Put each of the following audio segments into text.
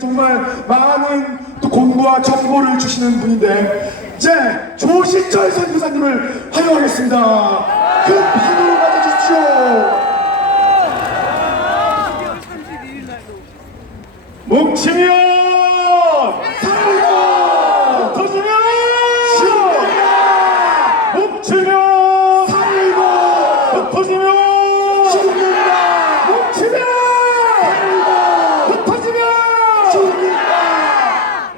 정말 많은 또 공부와 정보를 주시는 분인데 이제 조신철 선교사님을 환영하겠습니다. 큰 박수로 맞아주십시오. 뭉치면 살고 터지면 죽는다. 뭉치면 살고 터지면 죽는다. 뭉치면 살고 터지면 죽는다.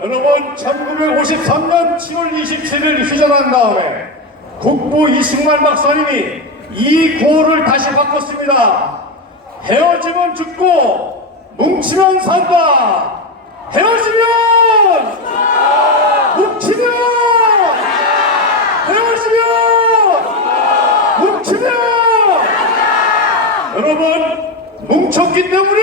여러분 1953년 7월 27일 휴전한 다음에 국부 이승만 박사님이 이 구호를 다시 바꿨습니다. 헤어지면 죽고 뭉치면 산다. 헤어지면 뭉치면 헤어지면 뭉치면 여러분 뭉쳤기 때문에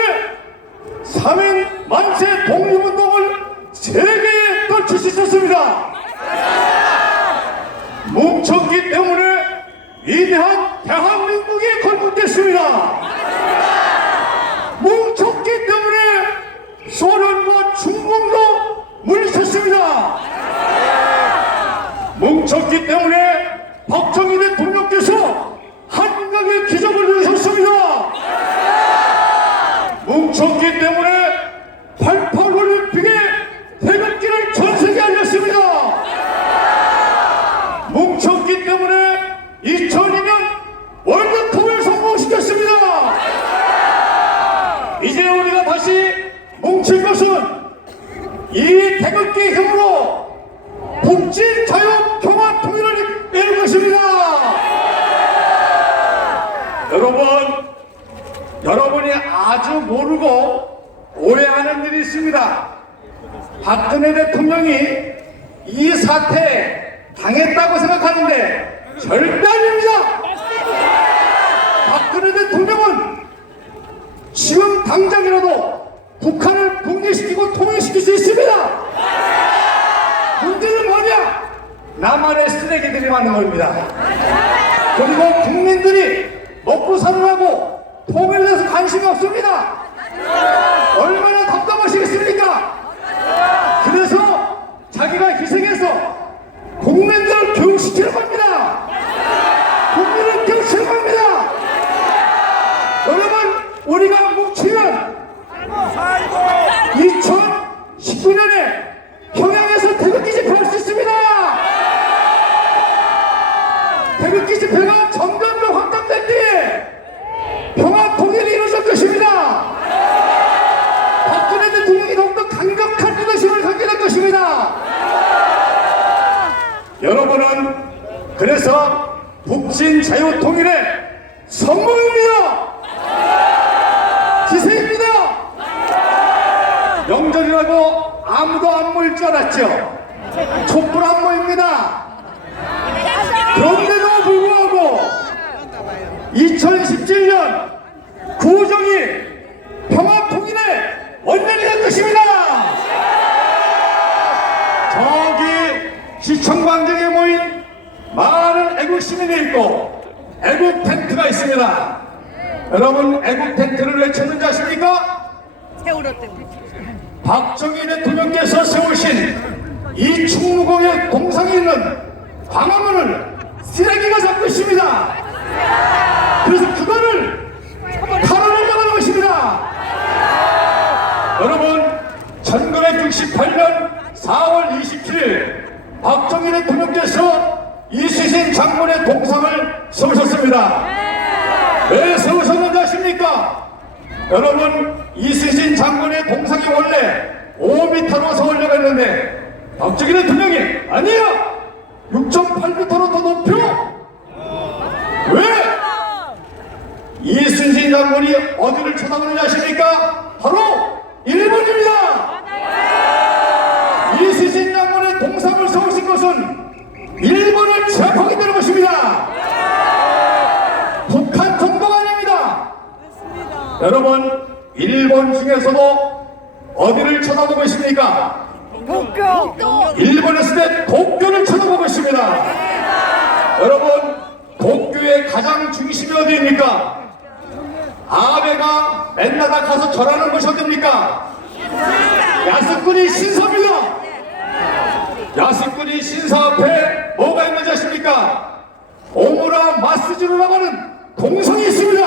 3인 만세 독립운동을 세계에 떨칠 수 있었습니다. 뭉쳤기 때문에 위대한 대한민국이 건국됐습니다. 뭉쳤기 때문에 소련과 중공도 물리쳤습니다. 뭉쳤기 때문에 박정희 대통령께서 한강의 기적을 이루셨습니다. 뭉쳤기 때문에 88 올림픽에 태극기를 전세계에 알렸습니다. 뭉쳤기 때문에 2002년 월드컵을 성공시켰습니다. 이제 우리가 다시 뭉칠 것은 이 태극기 힘으로 북진 자유 평화 통일을 이룰 것입니다. 여러분이 아주 모르고 오해하는 일이 있습니다. 박근혜 대통령이 이 사태에 당했다고 생각하는데 절대 아닙니다. 박근혜 대통령은 지금 당장이라도 북한을 붕괴시키고 통일시킬 수 있습니다. 문제는 뭐냐? 남한의 쓰레기들이 많은 겁니다. 그리고 국민들이 먹고 살으라고 통일에 대해서 관심이 없습니다. 얼마나 답답하시겠습니까? 그래서 자기가 희생해서 국민들을 교육시키는 겁니다. 국민을 교육시키는 겁니다. 여러분 우리가 뭉치면 2019년에 평양에서 태극기 집회할 수 있습니다. 태극기 집회가 전면으로 확장될 때에 평화 통일이 이루어질 것입니다. 박근혜 대통령이 더욱더 강력한 리더십을 갖게 될 것입니다. 여러분은 그래서 북진 자유 통일의 성공입니다. 기세입니다. 명절이라고 아무도 안 모일 줄 알았죠. 촛불 안 모입니다. 그런데도 불구하고 2017년 구정이 평화 통일의 원년이 될 것입니다. 저기 시청 광장에 모인 많은 애국 시민이 있고 애국 텐트가 있습니다. 여러분 애국 텐트를 왜 쳤는지 아십니까? 세월호 때문에. 박정희 대통령께서 세우신 이 충무공의 동상에 있는 광화문을 쓰레기가 잡고 있습니다. 그래서 그거를 탈환하려고 하는 것입니다. 여러분 1968년 4월 27일 박정희 대통령께서 이순신 장군의 동상을 세우셨습니다. 왜 세우셨는지 아십니까? 여러분 이순신 장군의 동상이 원래 5m로 세우려고 했는데 박정희 대통령이 아니야! 6.8m로 더 높여! 왜? 이순신 장군이 어디를 쳐다보는지 아십니까? 바로 일본입니다! 이순신 장군의 동상을 세우신 것은 일본을 제압하게 되는 것입니다. 북한 정도가 아닙니다. 여러분 일본 중에서도 어디를 쳐다보고 있습니까? 도쿄. 일본에 있을 때 도쿄를 쳐다보고 있습니다. 여러분 도쿄의 가장 중심이 어디입니까? 아베가 맨날 가서 절하는 곳이 어딥니까? 야습꾼이 신사입니다. 야습꾼이 신사 앞에 뭐가 있는지 아십니까? 오무라 마스지로라고 하는 동성이 있습니다.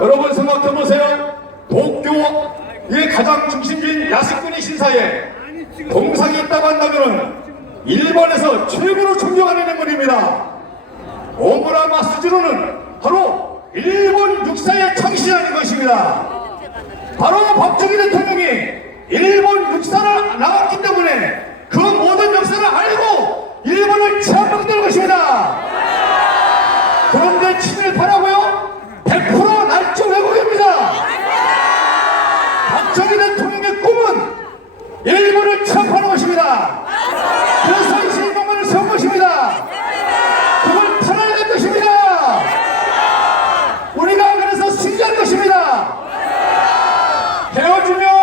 여러분 생각해보세요. 도쿄의 가장 중심지인 야스쿠니 신사에 동상이 있다고 한다면 일본에서 최고로 존경하는 인물입니다. 오무라 마스지로는 바로 일본 육사의 창시자인 것입니다. 바로 박정희 대통령이 일본 육사를 나왔기 때문에 그 모든 역사를 알고 일본을 제압하는 것입니다. 그런데 친일파라고요? 100% 날조 왜곡입니다. 박정희 대통령의 꿈은 일본을 제압하는 것입니다. 그래서 이신공간을 세운 것입니다. 그걸 탈환할 것입니다. 우리가 그래서 승리할 것입니다. 헤어지면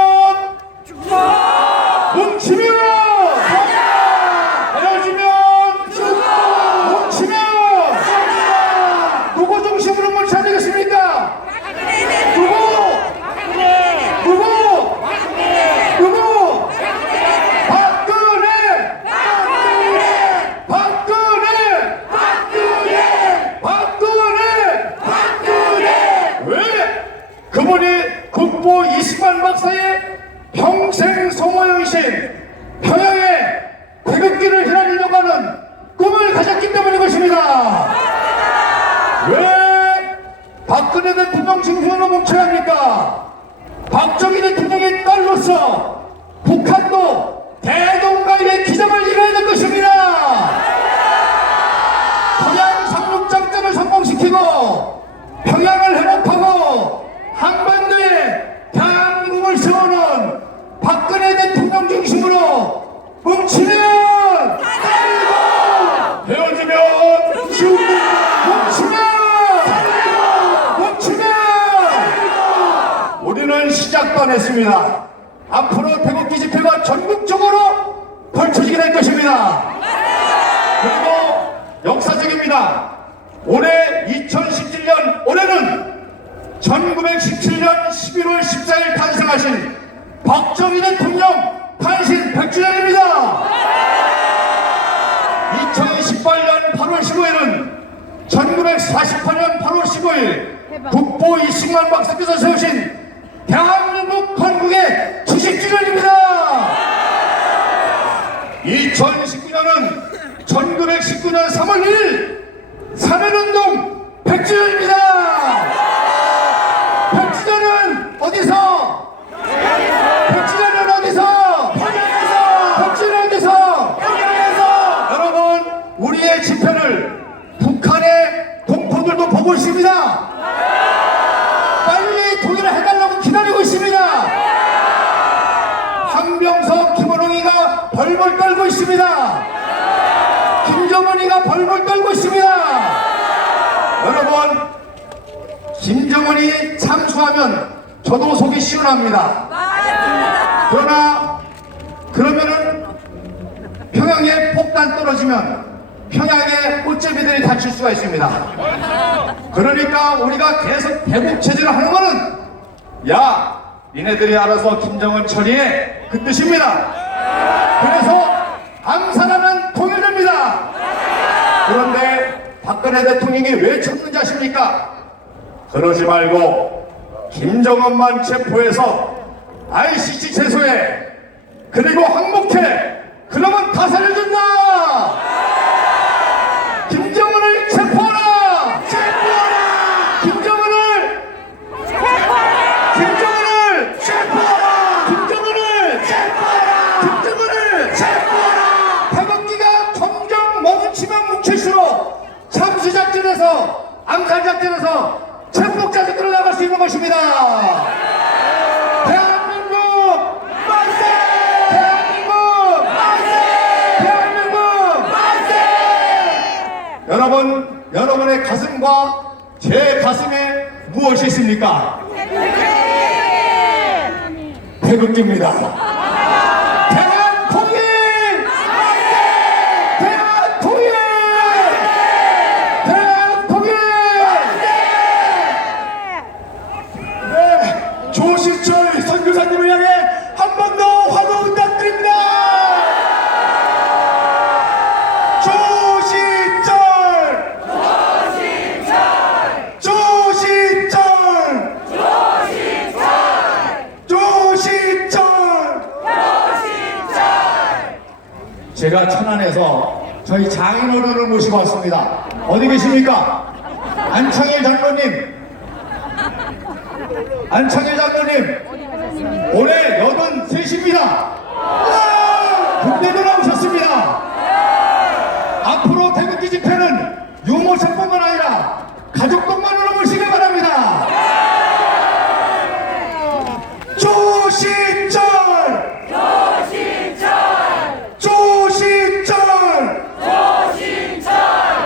뭉치면 헤어지면 뭉치면 누구 중심으로 뭉쳐야 되겠습니까? 누구? 박근혜! 왜? 그분이 국보 20만 박사의 평생 소모영신 평양에 태극기를 휘날리려고 하는 꿈을 가졌기 때문인 것입니다. 왜 박근혜 대통령 징표로 뭉쳐야 합니까? 박정희 대통령의 딸로서 북한도 대동강의 기적을 이뤄야 될 것입니다. 평양 상륙작전을 성공시키고 평양을 회복하고 한반도에 대한민국을 세우는 박근혜 대통령 중심으로 뭉치면 살고 헤어지면 뭉치면 우리는 시작도 안 했습니다. 앞으로 태극기 집회가 전국적으로 펼쳐지게 될 것입니다. 그리고 역사적입니다. 올해 2017년 올해는 1917년 11월 14일 탄생하신 박정희 대통령 탄신 100주년입니다. 2018년 8월 15일은 1948년 8월 15일 국보 20만 박사께서 세우신 대한민국 건국의 70주년입니다. 2019년은 1919년 3월 1일 3.1운동 100주년입니다. 100주년은 어디서? 100주년은 어디서? 평양에서! 100주년 어디서? 평양에서! 여러분, 우리의 집회를 북한의 동포들도 보고 있습니다. 빨리 통일을 해달라고 기다리고 있습니다. 황병석, 김원웅이가 벌벌 떨고 있습니다. 김정은이가 벌벌 떨고 있습니다. 여러분, 김정은이 참수하면 저도 속이 시원합니다. 그러면은 평양에 폭탄 떨어지면 평양에 꽃제비들이 다칠 수가 있습니다. 그러니까 우리가 계속 대북 체제를 하는 거는 야, 니네들이 알아서 김정은 처리해, 그 뜻입니다. 그래서 암살하면 통일됩니다. 그런데 박근혜 대통령이 왜 쳤는지 아십니까? 그러지 말고 김정은만 체포해서 ICC 제소해, 그리고 항복해, 그러면 다 살려준다. 김정은을 체포하라. 김정은을 체포하라. 김정은을 체포하라. 태극기가 점점 멈추면 뭉칠수록 참수작전에서, 암살작전에서 체포자들로 나갈 수 있는 것입니다. 대한민국 만세! 대한민국 만세! 대한민국 만세! 여러분, 여러분의 가슴과 제 가슴에 무엇이 있습니까? 태극기입니다. 대한 통일! 대한 통일! 대한 통일! 네, 조실철 선교사님을 향해 한 번 더 제가 천안에서 저희 장인어른을 모시고 왔습니다. 어디 계십니까? 안창일 장로님. 안창일 장로님. 올해 83입니다. 군대도 나오셨습니다. 앞으로 태극기 집회는 유모차뿐만 아니라 가족동만으로 모시기 바랍니다. 조신절! 조신절!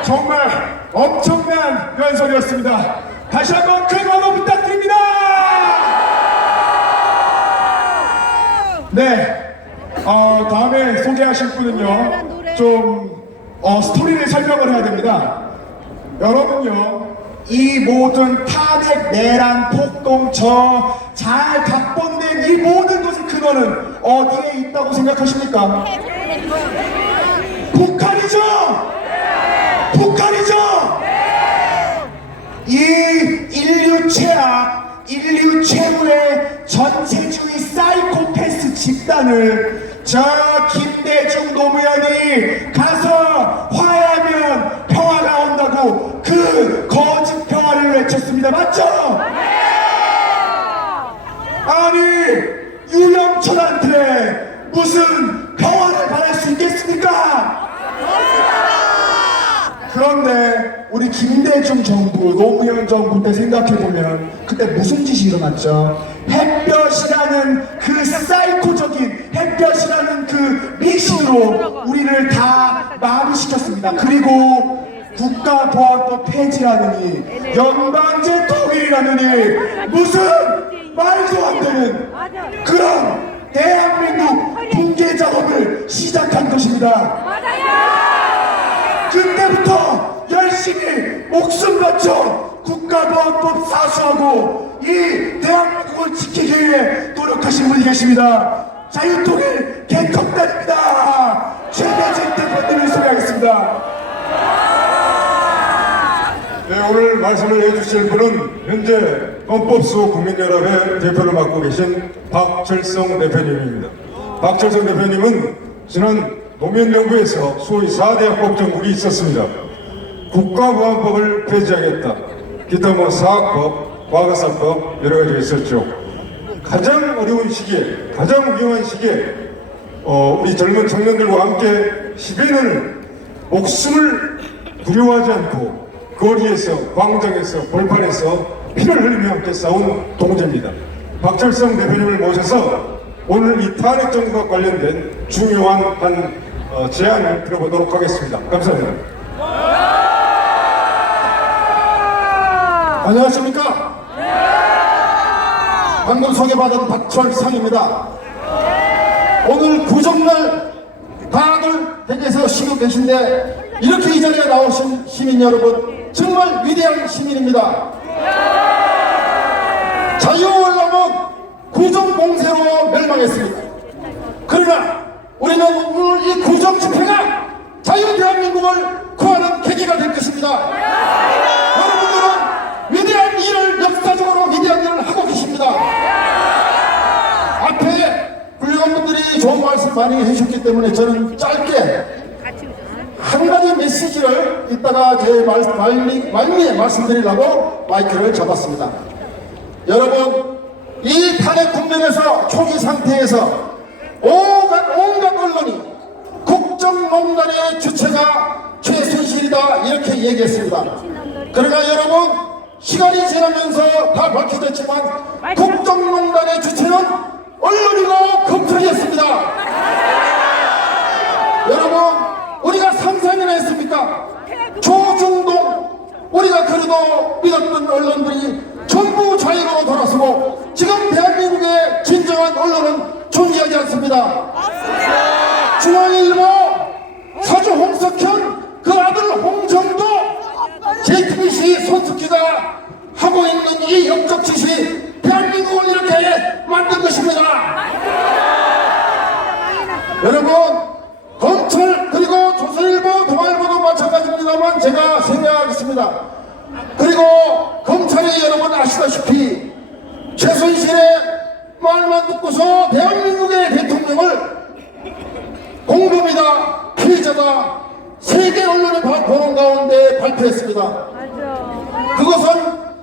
정말 엄청난 연설이었습니다. 다시 한번 큰 환호 부탁드립니다. 네, 다음에 소개하실 분은요, 좀 스토리를 설명을 해야 됩니다. 여러분요, 이 모든 탄핵, 내란, 폭동, 잘 각본된 이 모든 것의 근원은 어디에 있다고 생각하십니까? 북한이죠! 북한이죠! 이 인류 최악, 인류 최후의 전체주의 사이코패스 집단을 저 김대중 노무현이 가서 화해하면 평화가 온다고 그 거짓 평화를 외쳤습니다. 맞죠? 아니 유영철한테 무슨 평화를 바랄 수 있겠습니까? 그런데 우리 김대중 정부, 노무현 정부 때 생각해보면 그때 무슨 짓이 일어났죠? 햇볕이라는 그 사이코적인 햇볕이라는 그 미신으로 우리를 다 마비시켰습니다. 그리고 국가보안법 폐지라느니 연방제 통일이라느니 무슨 말도 안 되는 그런 대한민국 붕괴 작업을 시작한 것입니다. 그때부터 열심히 목숨 바쳐 국가보안법 사수하고 이 대한민국을 지키기 위해 노력하신 분이 계십니다. 자유통일 개척단입니다. 최대진 대표님을 소개하겠습니다. 네, 오늘 말씀을 해주실 분은 현재 헌법수호 국민연합의 대표를 맡고 계신 박철성 대표님입니다. 박철성 대표님은 지난 노무현 정부에서 소위 4대 합법 정국이 있었습니다. 국가보안법을 폐지하겠다. 기타 사학법, 과거사법 여러 가지가 있었죠. 가장 어려운 시기에, 가장 위험한 시기에 우리 젊은 청년들과 함께 10여년을 목숨을 두려워하지 않고 거리에서, 광장에서, 벌판에서 피를 흘리며 함께 싸운 동지입니다. 박철성 대표님을 모셔서 오늘 이 탄핵 정부와 관련된 중요한 한 제안을 들어보도록 하겠습니다. 감사합니다. 안녕하십니까? 방금 소개받은 박철상입니다. 오늘 구정날 다들 댁에서 쉬고 계신데 이렇게 이 자리에 나오신 시민 여러분 정말 위대한 시민입니다. 자유언론은 구정공세로 멸망했습니다. 그러나 우리는 오늘 이 구정 집회가 자유 대한민국을 구하는 계기가 될 것입니다. 여러분들은 위대한 일을, 역사적으로 위대한 일을 하고 계십니다. 앞에 훌륭한 분들이 좋은 말씀 많이 해주셨기 때문에 저는 짧게 한 가지 메시지를 이따가 제 말미에 말씀드리려고 마이크를 잡았습니다. 여러분, 이 탄핵 국면에서 초기 상태에서 온갖 언론이 국정농단의 주체가 최순실이다 이렇게 얘기했습니다. 그러나 여러분, 시간이 지나면서 다 밝혀졌지만 국정농단의 주체는 언론이고 검찰이었습니다. 여러분, 우리가 상상이나 했습니까? 조중동, 우리가 그래도 믿었던 언론들이 전부 좌익으로 돌아서고 지금 대한민국의 진정한 언론은 존재하지 않습니다. 중앙일보 사주 홍석현, 그 아들 홍정도, JTBC 손석희가 하고 있는 이 역적 짓이 대한민국을 이렇게 만든 것입니다. 여러분, 검찰 그리고 조선일보, 동아일보도 마찬가지입니다만 제가 생략하겠습니다. 그리고 검찰이 여러분 아시다시피 최순실의 말만 듣고서 대한민국의 대통령을 공범이다, 발표했습니다. 그것은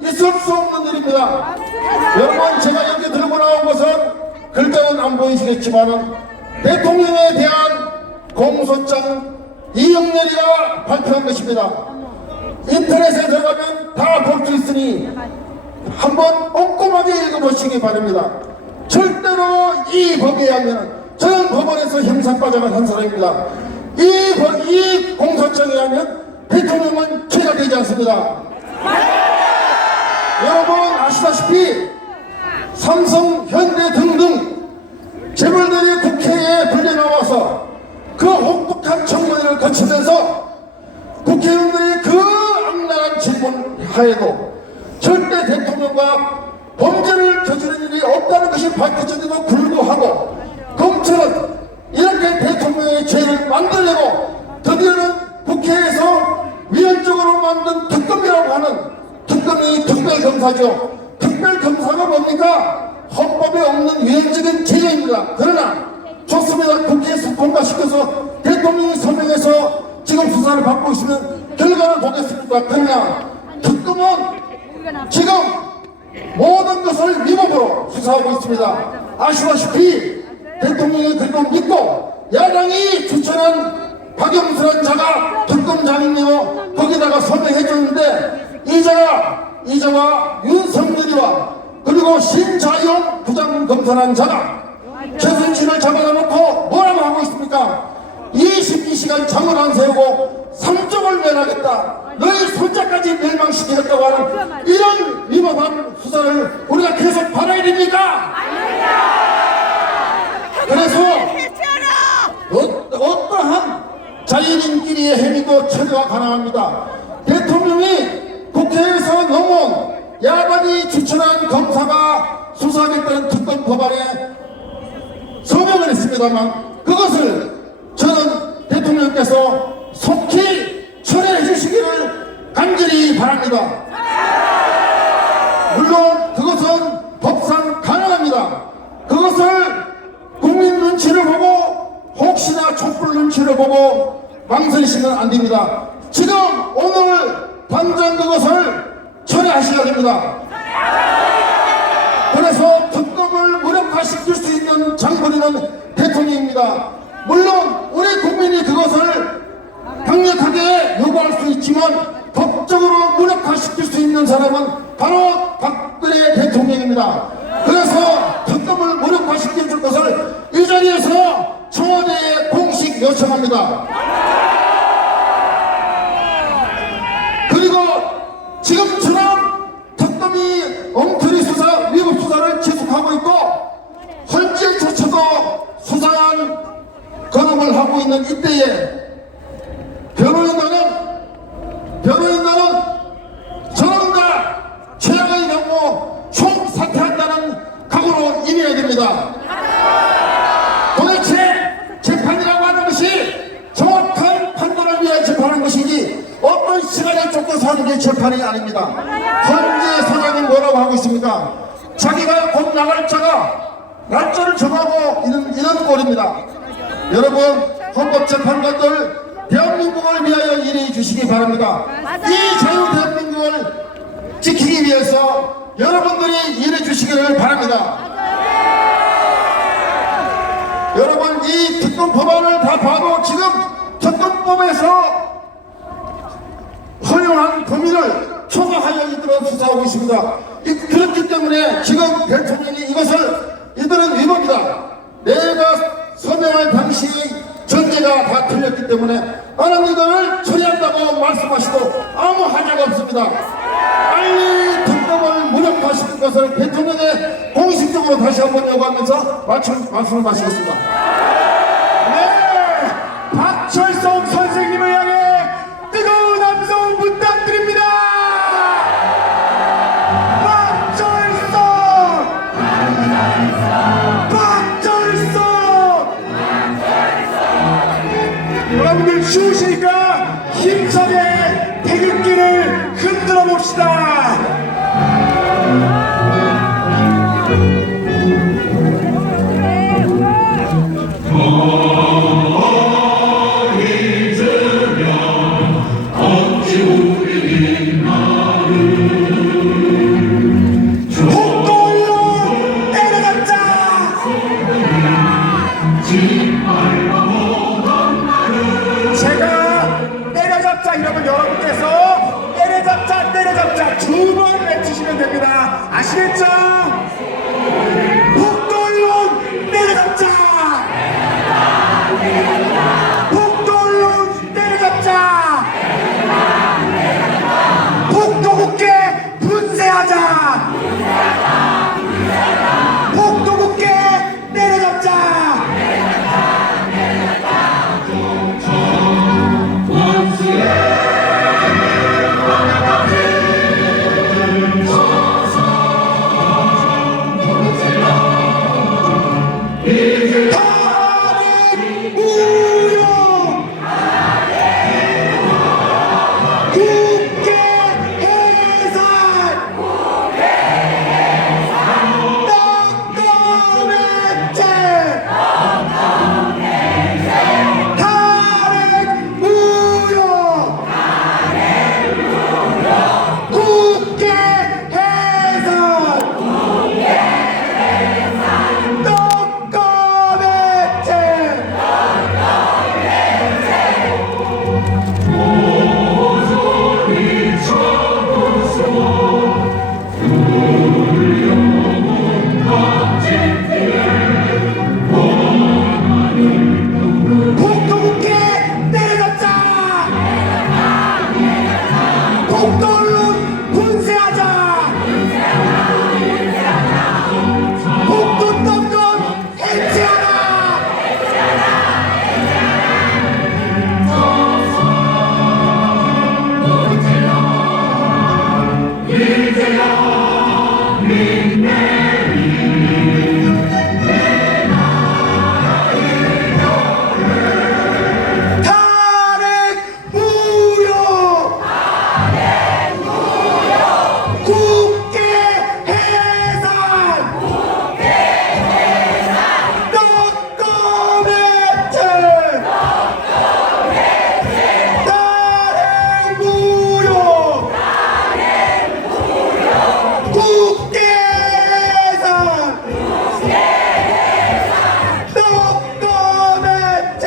있을 수 없는 일입니다. 여러분, 제가 여기 들고 나온 것은 글자는 안 보이시겠지만은 대통령에 대한 공소장 이영렬이가 발표한 것입니다. 인터넷에 들어가면 다 볼 수 있으니 한번 꼼꼼하게 읽어보시기 바랍니다. 절대로 이 법에 의하면 저는 법원에서 형사과정을 한 사람입니다. 이 공소장에 의하면 대통령은 죄가 되지 않습니다. 여러분 아시다시피 삼성, 현대 등등 재벌들이 국회에 불려나와서 그 혹독한 청문회를 거치면서 국회의원들이 그 악랄한 질문 하에도 절대 대통령과 범죄를 저지른 일이 없다는 것이 밝혀졌는데도 불구하고 검찰은 이렇게 대통령의 죄를 만들려고 드디어는 국회에서 위헌적으로 만든 특검이라고 하는 특검이 특별검사죠. 특별검사가 뭡니까? 헌법에 없는 위헌적인 죄입니다. 그러나 좋습니다. 국회에서 통과시켜서 대통령이 서명해서 지금 수사를 받고 있으면 결과를 보겠습니다. 그러나 특검은 지금 모든 것을 위법으로 수사하고 있습니다. 아시다시피 대통령이 그걸 믿고 야당이 추천한 박영수라는 자가 특검장이며 거기다가 서명해줬는데 이자와 윤석열이와 그리고 신자영 부장검사라는 자가 최순실을 잡아다 놓고 뭐라고 하고 있습니까? 22시간 잠을 안 세우고 3쪽을 멸하겠다. 너희 손자까지 멸망시키겠다고 하는 이런 위법한 수사를 우리가 계속 받아야 됩니까? 그래서 어떠한 자연인끼리의 행위도 처리가 가능합니다. 대통령이 국회에서 넘어온 야당이 추천한 검사가 수사하겠다는 특검 법안에 서명을 했습니다만 그것을 저는 대통령께서 속히 처리해 주시기를 간절히 바랍니다. 물론 그것은 법상 가능합니다. 그것을 국민 눈치를 보고 혹시나 촛불 눈치를 보고 망설이시면 안 됩니다. 지금 오늘 당장 그것을 처리하셔야 됩니다. 그래서 특검을 무력화시킬 수 있는 장본인은 대통령입니다. 물론 우리 국민이 그것을 강력하게 요구할 수 있지만 법적으로 무력화시킬 수 있는 사람은 바로 박근혜 대통령입니다. 그래서 특검을 무력화시켜 줄 것을 이 자리에서 청와대에 공식 요청합니다. 그리고 지금처럼 특검이 엉터리 수사, 위법 수사를 계속하고 있고 헌재조차도 수사한 거nom을 하고 있는 이때에 변호인단은 저는 다 최악의 경우 총사퇴한다는 각오로 임해야 됩니다. 도대체 재판이라고 하는 것이 정확한 판단을 위해 재판하는 것이지 어떤 시간에 쫓겨서 하는 게 재판이 아닙니다. 헌재 소장이 뭐라고 하고 있습니까? 자기가 곧 나갈 자가 날짜를 정하고 이런 꼴입니다. 여러분 헌법재판관들 대한민국을 위하여 일해 주시기 바랍니다. 이 자유 대한민국을 지키기 위해서 여러분들이 일해 주시기를 바랍니다. 여러분 이 특검 법안을 다 봐도 지금 특검법에서 허용한 범위를 초과하여 이들은 수사하고 있습니다. 그렇기 때문에 지금 대통령이 이들은 위법이다. 내가 서명할 당시 전제가 다 틀렸기 때문에 나는 이거를 처리한다고 말씀하시도 아무 한자가 없습니다. 빨리 특검을 무력화시킨 것을 대통령에 공식적으로 다시 한번 요구하면서 말씀을 마치겠습니다. 네, 박철성 선생님을 향해 뜨거운 함성 부탁드립니다. 여러분들 추우시니까 힘차게 태극기를 흔들어 봅시다. 잊으면 언제 아시겠죠? 북돌론 내려잡자! 북돌론 내려잡자! 북도국계 분쇄하자! 북도국계 내려잡자! 탄핵 무효! 국회 해산! 떡검액제! 탄핵 무효! 국회 해산! 떡검액제! 북도국회 내려잡자! 북도론 분쇄하자! 북도 떡검 해체하라! 탄핵 무효! 국회 해산! 떡검 해체! 탄핵 무효! 국회 해산! 떡검 해체!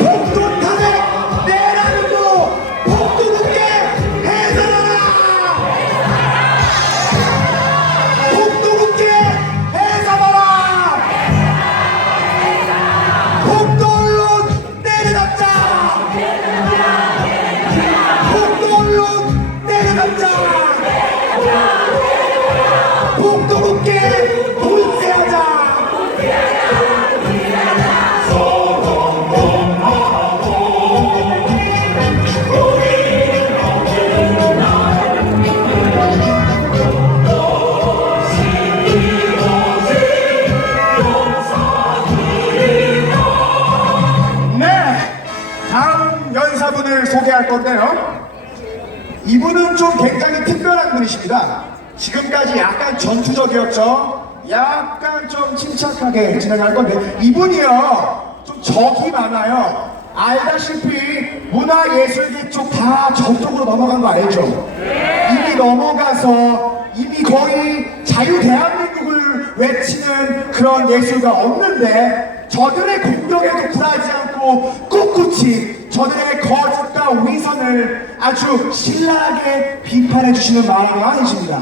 폭도 탄핵 내라는 거 폭도국회 해산하라! 폭도국회 해산하라! 폭도언론 내려잡자! 폭도언론 내려잡자! 폭도국회 분쇄하자! 네, 다음 연사분을 소개할 건데요. 이분은 좀 굉장히 특별한 분이십니다. 지금까지 약간 전투적이었죠. 약간 좀 침착하게 진행할 건데 이분이요 좀 적이 많아요. 알다시피 문화예술계 쪽 다 저쪽으로 넘어간 거 알죠? 이미 넘어가서 이미 거의 자유대한민국을 외치는 그런 예술가 없는데 저들의 공격에도 굴하지 않고 꿋꿋이 저들의 거짓과 위선을 아주 신랄하게 비판해 주시는 마음이 아니십니다.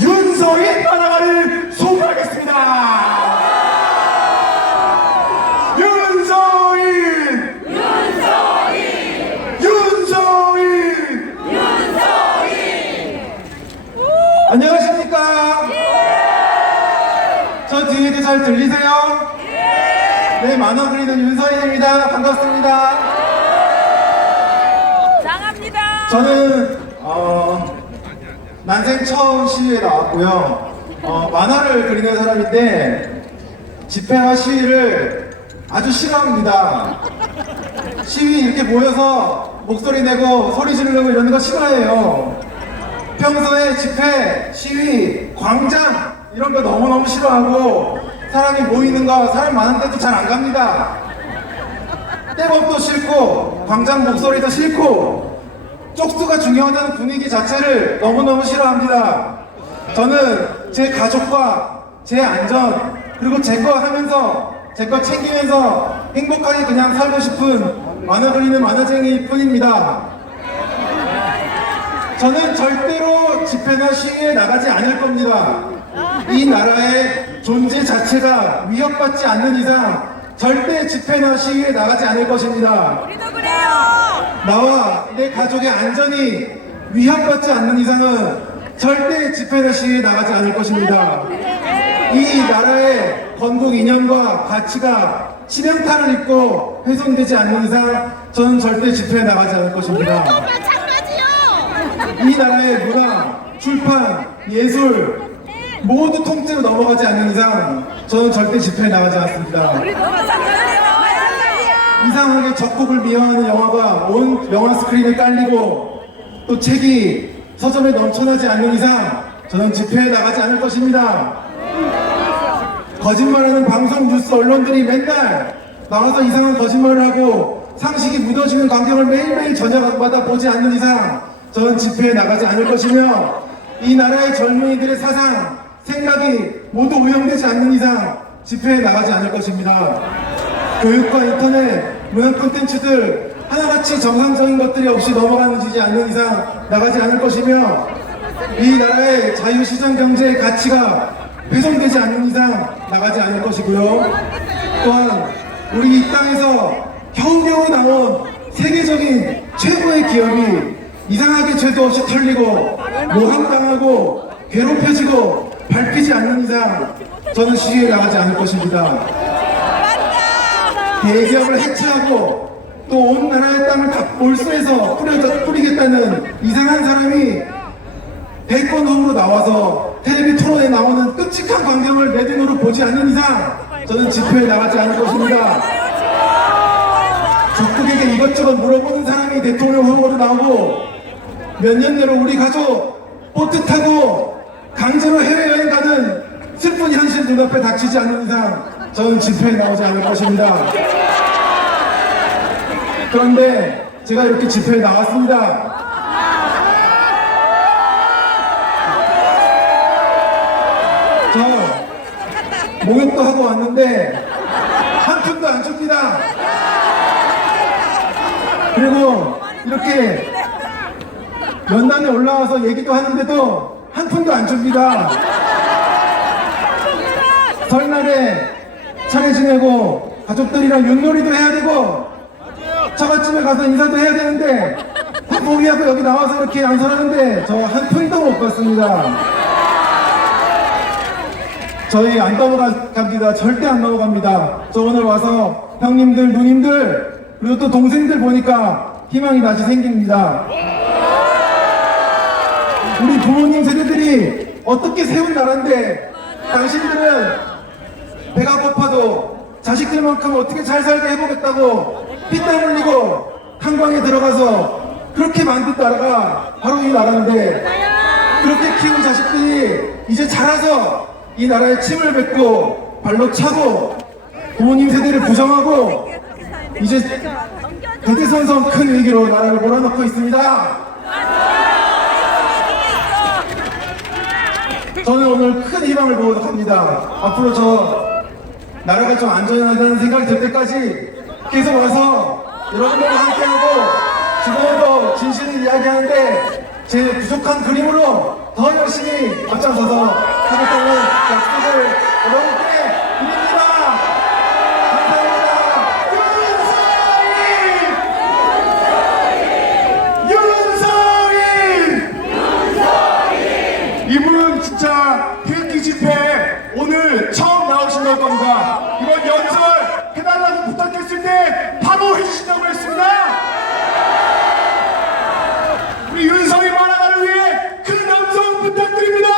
윤서인 만화가를 소개하겠습니다. 윤서인! 안녕하십니까? 저 뒤에도 잘 들리세요? 네, 만화 그리는 윤서인입니다. 반갑습니다. 장합니다. 저는 난생 처음 시위에 나왔고요. 만화를 그리는 사람인데 집회와 시위를 아주 싫어합니다. 시위 이렇게 모여서 목소리 내고 소리 지르려고 이러는 거 싫어해요. 평소에 집회, 시위, 광장 이런 거 너무너무 싫어하고 사람이 모이는 거 사람 많은 데도 잘 안 갑니다. 떼법도 싫고 광장 목소리도 싫고 쪽수가 중요하다는 분위기 자체를 너무너무 싫어합니다. 저는 제 가족과 제 안전 그리고 제 거 하면서 제 거 챙기면서 행복하게 그냥 살고 싶은 만화 그리는 만화쟁이 뿐입니다. 저는 절대로 집회나 시위에 나가지 않을 겁니다. 이 나라의 존재 자체가 위협받지 않는 이상 절대 집회나 시위에 나가지 않을 것입니다. 우리도 그래요. 나와 내 가족의 안전이 위협받지 않는 이상은 절대 집회나 시위에 나가지 않을 것입니다. 이 나라의 건국 이념과 가치가 치명타를 입고 훼손되지 않는 이상 저는 절대 집회에 나가지 않을 것입니다. 이 나라의 문화, 출판, 예술 모두 통째로 넘어가지 않는 이상 저는 절대 집회에 나가지 않습니다. 이상하게 적국을 미화하는 영화가 온 영화 스크린에 깔리고 또 책이 서점에 넘쳐나지 않는 이상 저는 집회에 나가지 않을 것입니다. 거짓말하는 방송, 뉴스, 언론들이 맨날 나와서 이상한 거짓말을 하고 상식이 묻어지는 광경을 매일매일 저녁마다 보지 않는 이상 저는 집회에 나가지 않을 것이며 이 나라의 젊은이들의 사상, 생각이 모두 오염되지 않는 이상 집회에 나가지 않을 것입니다. 교육과 인터넷, 문화 콘텐츠들 하나같이 정상적인 것들이 없이 넘어가지 않는 이상 나가지 않을 것이며 이 나라의 자유시장 경제의 가치가 훼손되지 않는 이상 나가지 않을 것이고요. 또한 우리 이 땅에서 겨우겨우 나온 세계적인 최고의 기업이 이상하게 죄도 없이 털리고 모함당하고 괴롭혀지고 밟히지 않는 이상 저는 시위에 나가지 않을 것입니다. 대기업을 해체하고 또 온 나라의 땅을 다 몰수해서 뿌리겠다는 이상한 사람이 대권 후보로 나와서 텔레비 토론에 나오는 끔찍한 광경을 내 눈으로 보지 않는 이상 저는 집회에 나가지 않을 것입니다. 적국에게 이것저것 물어보는 사람이 대통령 후보로 나오고 몇 년 내로 우리 가족 보트 타고 강제로 해외여행 가는 슬픈 현실 눈앞에 닥치지 않는 이상 저는 집회에 나오지 않을 것입니다. 그런데 제가 이렇게 집회에 나왔습니다. 저 목욕도 하고 왔는데 한 푼도 안 줍니다. 그리고 이렇게 연단에 올라와서 얘기도 하는데도 한 푼도 안 줍니다. 설날에 차례 지내고 가족들이랑 윷놀이도 해야 되고 처갓집에 가서 인사도 해야 되는데 다 포기하고 여기 나와서 이렇게 양선하는데 저 한 푼도 못 받습니다. 저희 안 넘어갑니다. 절대 안 넘어갑니다. 저 오늘 와서 형님들, 누님들 그리고 또 동생들 보니까 희망이 다시 생깁니다. 우리 부모님 세대들이 어떻게 세운 나라인데 당신들은 배가 고파도 자식들만큼 어떻게 잘 살게 해보겠다고 피땀 흘리고 탄광에 들어가서 그렇게 만든 나라가 바로 이 나라인데 그렇게 키운 자식들이 이제 자라서 이 나라에 침을 뱉고 발로 차고 부모님 세대를 부정하고 이제 대대손손 큰 위기로 나라를 몰아넣고 있습니다. 저는 오늘 큰 희망을 보고 갑니다. 앞으로 저 나라가 좀 안전하다는 생각이 들 때까지 계속 와서 여러분들과 함께하고 주변에도 진실을 이야기하는데 제 부족한 그림으로 더 열심히 앞장서서 하겠다는 약속을 여러분께 드립니다. 윤서인! 이분은 진짜 태극기 집회 오늘 처음 나오신 걸 겁니다. 이번 연설 해달라고 부탁했을 때 바로 해주신다고 했습니다. 우리 윤서인 만화가를 위해 큰 함성 부탁드립니다.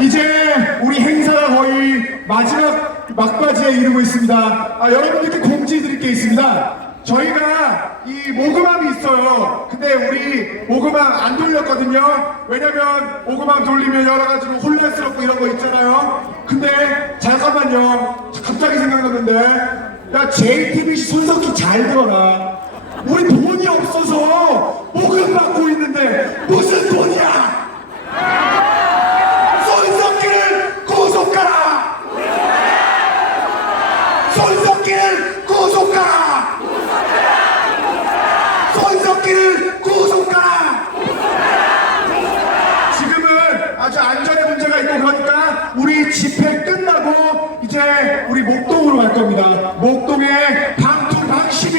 이제 우리 행사가 거의 마지막 막바지에 이르고 있습니다. 여러분들께 공지 드릴 게 있습니다. 저희가 이 모금함이 있어요. 근데 우리 모금함 안 돌렸거든요. 왜냐면 모금함 돌리면 여러 가지로 혼란스럽고 이런 거 있잖아요. 근데 잠깐만요. 갑자기 생각났는데, 야 JTBC 손석희 잘 들어라. 우리 돈이 없어서 모금 받고 있는데 무슨 돈이야? 손석희를 구속하라! 손석희를 구속하라! 손석희를 구속하라! 지금은 아주 안전의 문제가 있고 그러니까 우리 집회 끝나고 이제 우리 목동으로 갈 겁니다. 목동에 방통방심이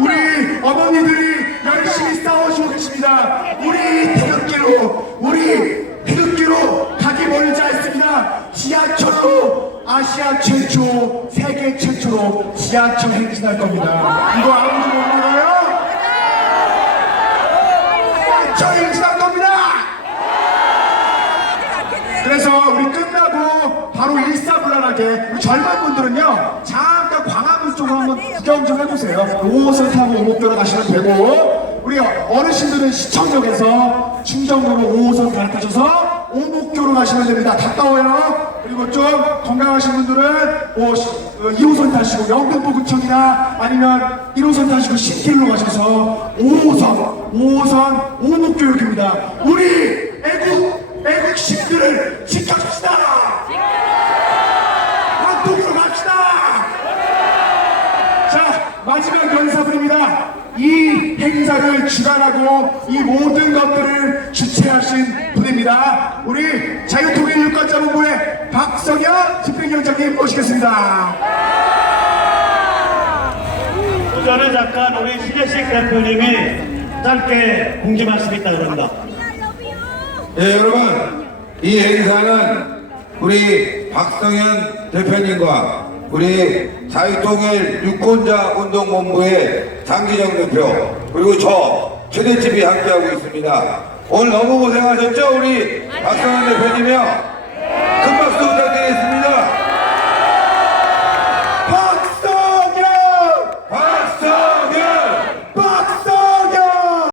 우리 어머니들이 열심히 싸워주고 계십니다. 우리 태극기로 가기 멀지 않습니다. 지하철로 아시아 최초, 세계 최초로 지하철 행진할 겁니다. 이거 아무도 못 몰라요? 지하철 행진할 겁니다. 그래서 우리 끝나고 바로 일사불란하게 우리 젊은 분들은요 잠깐 광화문 쪽으로 한번 구경 좀 해보세요. 5호선 타고 오목교로 가시면 되고 우리 어르신들은 시청역에서 충정로로 5호선 갈아타셔서 오목교로 가시면 됩니다. 가까워요. 그리고 좀 건강하신 분들은 2호선 타시고 영등포구청이나 아니면 1호선 타시고 신길로 가셔서 5호선 오목교역입니다. 우리 애국심들을 지켜줍시다. 왕동으로 갑시다. 자, 마지막 연사분입니다. 이 행사를 주관하고 이 모든 것들을 주최하신 분입니다. 우리 자유통일유권자본부의 박성현 집행위원장님 모시겠습니다. 전에 잠깐 우리 시계식 대표님이 짧게 공지 말씀이 있다 그럽니다. 네, 여러분, 이 행사는 우리 박성현 대표님과 우리 자유통일 유권자 운동본부의 장기정 대표 그리고 저 최대집이 함께하고 있습니다. 오늘 너무 고생하셨죠, 우리 박성현 대표님이요.